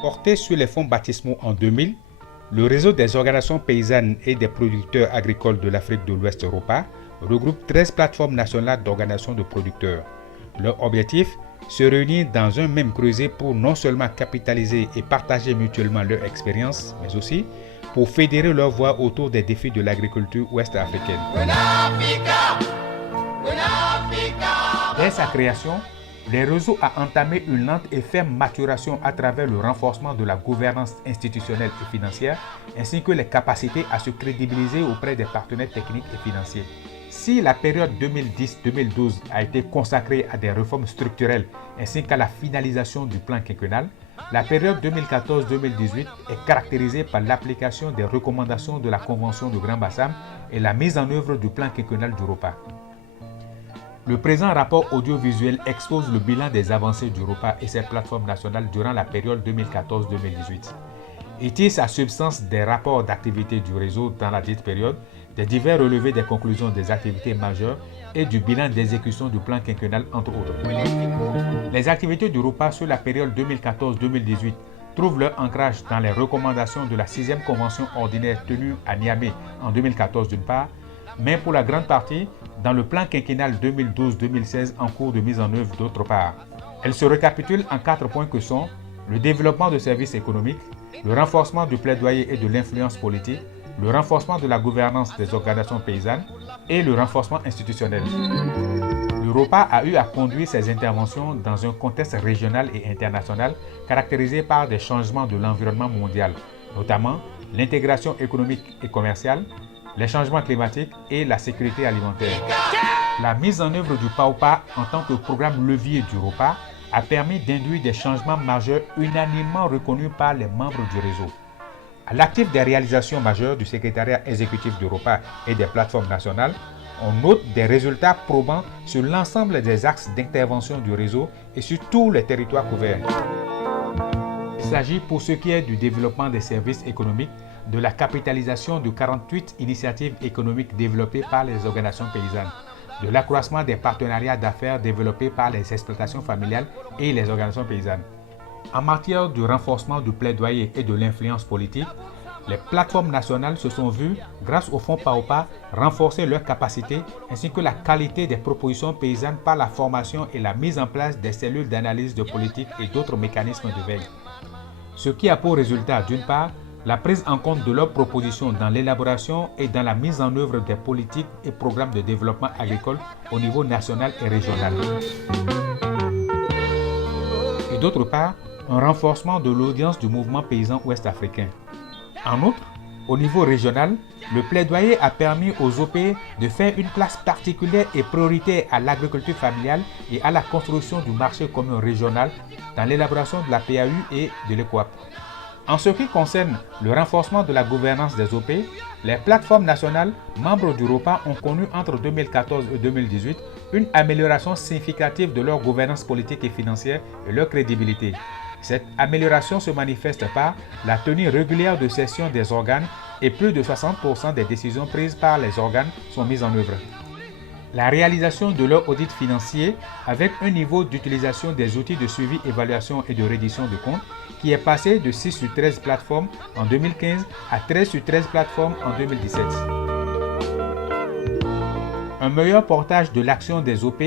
Porté sur les fonds baptismaux en 2000, le réseau des organisations paysannes et des producteurs agricoles de l'Afrique de l'Ouest (ROPA) regroupe 13 plateformes nationales d'organisations de producteurs. Leur objectif, se réunir dans un même creuset pour non seulement capitaliser et partager mutuellement leur expérience, mais aussi pour fédérer leur voix autour des défis de l'agriculture ouest-africaine. Dès sa création, le réseau a entamé une lente et ferme maturation à travers le renforcement de la gouvernance institutionnelle et financière, ainsi que les capacités à se crédibiliser auprès des partenaires techniques et financiers. Si la période 2010-2012 a été consacrée à des réformes structurelles ainsi qu'à la finalisation du plan quinquennal, la période 2014-2018 est caractérisée par l'application des recommandations de la Convention de Grand Bassam et la mise en œuvre du plan quinquennal du ROPA. Le présent rapport audiovisuel expose le bilan des avancées du ROPA et ses plateformes nationales durant la période 2014-2018. Il tire sa substance des rapports d'activité du réseau dans la dite période, des divers relevés des conclusions des activités majeures et du bilan d'exécution du plan quinquennal entre autres. Les activités du ROPA sur la période 2014-2018 trouvent leur ancrage dans les recommandations de la 6e convention ordinaire tenue à Niamey en 2014 d'une part, mais pour la grande partie dans le plan quinquennal 2012-2016 en cours de mise en œuvre d'autre part. Elle se récapitule en 4 points que sont le développement de services économiques, le renforcement du plaidoyer et de l'influence politique, le renforcement de la gouvernance des organisations paysannes et le renforcement institutionnel. Le ROPA a eu à conduire ses interventions dans un contexte régional et international caractérisé par des changements de l'environnement mondial, notamment l'intégration économique et commerciale, les changements climatiques et la sécurité alimentaire. La mise en œuvre du PAOPA en tant que programme levier du ROPA a permis d'induire des changements majeurs unanimement reconnus par les membres du réseau. À l'actif des réalisations majeures du secrétariat exécutif du ROPA et des plateformes nationales, on note des résultats probants sur l'ensemble des axes d'intervention du réseau et sur tous les territoires couverts. Il s'agit pour ce qui est du développement des services économiques, de la capitalisation de 48 initiatives économiques développées par les organisations paysannes, de l'accroissement des partenariats d'affaires développés par les exploitations familiales et les organisations paysannes. En matière de renforcement du plaidoyer et de l'influence politique, les plateformes nationales se sont vues, grâce au fonds PAOPA, renforcer leurs capacités ainsi que la qualité des propositions paysannes par la formation et la mise en place des cellules d'analyse de politique et d'autres mécanismes de veille. Ce qui a pour résultat, d'une part, la prise en compte de leurs propositions dans l'élaboration et dans la mise en œuvre des politiques et programmes de développement agricole au niveau national et régional. Et d'autre part, un renforcement de l'audience du mouvement paysan ouest-africain. En outre, au niveau régional, le plaidoyer a permis aux OP de faire une place particulière et prioritaire à l'agriculture familiale et à la construction du marché commun régional dans l'élaboration de la PAU et de l'ECOAP. En ce qui concerne le renforcement de la gouvernance des OP, les plateformes nationales membres du ROPA ont connu entre 2014 et 2018 une amélioration significative de leur gouvernance politique et financière et leur crédibilité. Cette amélioration se manifeste par la tenue régulière de sessions des organes et plus de 60% des décisions prises par les organes sont mises en œuvre. La réalisation de leur audit financier avec un niveau d'utilisation des outils de suivi, évaluation et de reddition de comptes qui est passé de 6 sur 13 plateformes en 2015 à 13 sur 13 plateformes en 2017. Un meilleur portage de l'action des OP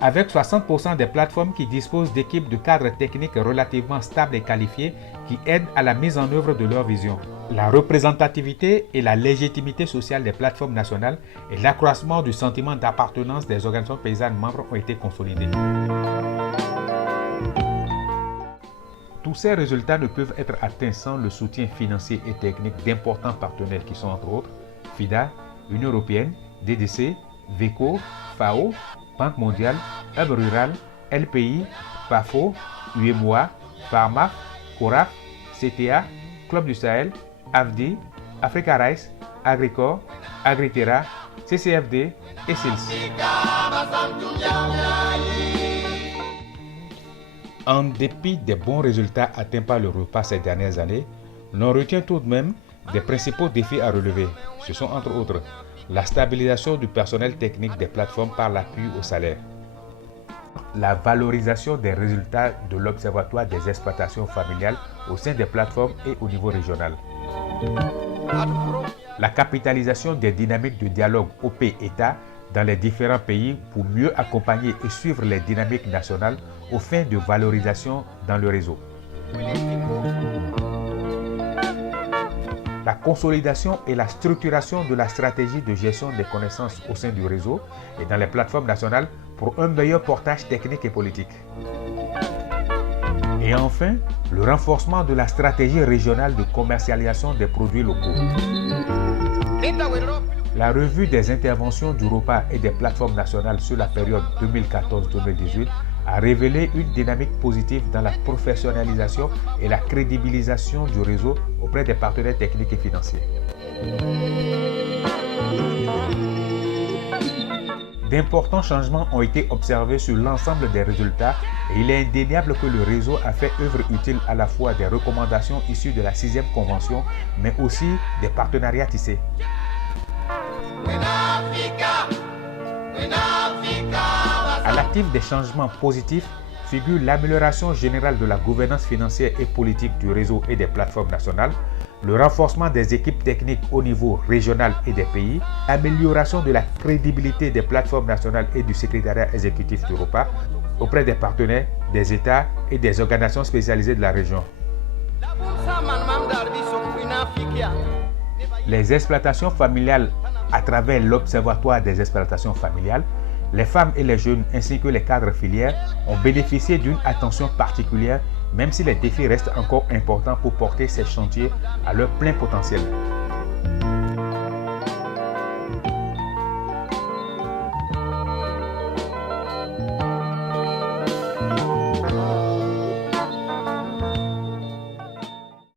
avec 60% des plateformes qui disposent d'équipes de cadres techniques relativement stables et qualifiées qui aident à la mise en œuvre de leur vision. La représentativité et la légitimité sociale des plateformes nationales et l'accroissement du sentiment d'appartenance des organisations paysannes membres ont été consolidés. Tous ces résultats ne peuvent être atteints sans le soutien financier et technique d'importants partenaires qui sont entre autres FIDA, Union européenne, DDC, VECO, FAO, Banque mondiale, Hub rural, LPI, PAFO, UEMOA, Pharma, CORAF, CTA, Club du Sahel, AFDI, Africa Rice, Agricor, Agriterra, CCFD et SILS. En dépit des bons résultats atteints par le ROPA ces dernières années, l'on retient tout de même Des principaux défis à relever, ce sont entre autres la stabilisation du personnel technique des plateformes par l'appui au salaire, la valorisation des résultats de l'Observatoire des exploitations familiales au sein des plateformes et au niveau régional, la capitalisation des dynamiques de dialogue OP-État dans les différents pays pour mieux accompagner et suivre les dynamiques nationales aux fins de valorisation dans le réseau, la consolidation et la structuration de la stratégie de gestion des connaissances au sein du réseau et dans les plateformes nationales pour un meilleur portage technique et politique. Et enfin, le renforcement de la stratégie régionale de commercialisation des produits locaux. La revue des interventions du ROPA et des plateformes nationales sur la période 2014-2018 a révélé une dynamique positive dans la professionnalisation et la crédibilisation du réseau auprès des partenaires techniques et financiers. D'importants changements ont été observés sur l'ensemble des résultats et il est indéniable que le réseau a fait œuvre utile à la fois des recommandations issues de la 6e convention, mais aussi des partenariats tissés. À l'actif des changements positifs figure l'amélioration générale de la gouvernance financière et politique du réseau et des plateformes nationales, le renforcement des équipes techniques au niveau régional et des pays, l'amélioration de la crédibilité des plateformes nationales et du secrétariat exécutif d'Europa auprès des partenaires, des États et des organisations spécialisées de la région. Les exploitations familiales à travers l'Observatoire des exploitations familiales, les femmes et les jeunes ainsi que les cadres filières ont bénéficié d'une attention particulière, même si les défis restent encore importants pour porter ces chantiers à leur plein potentiel.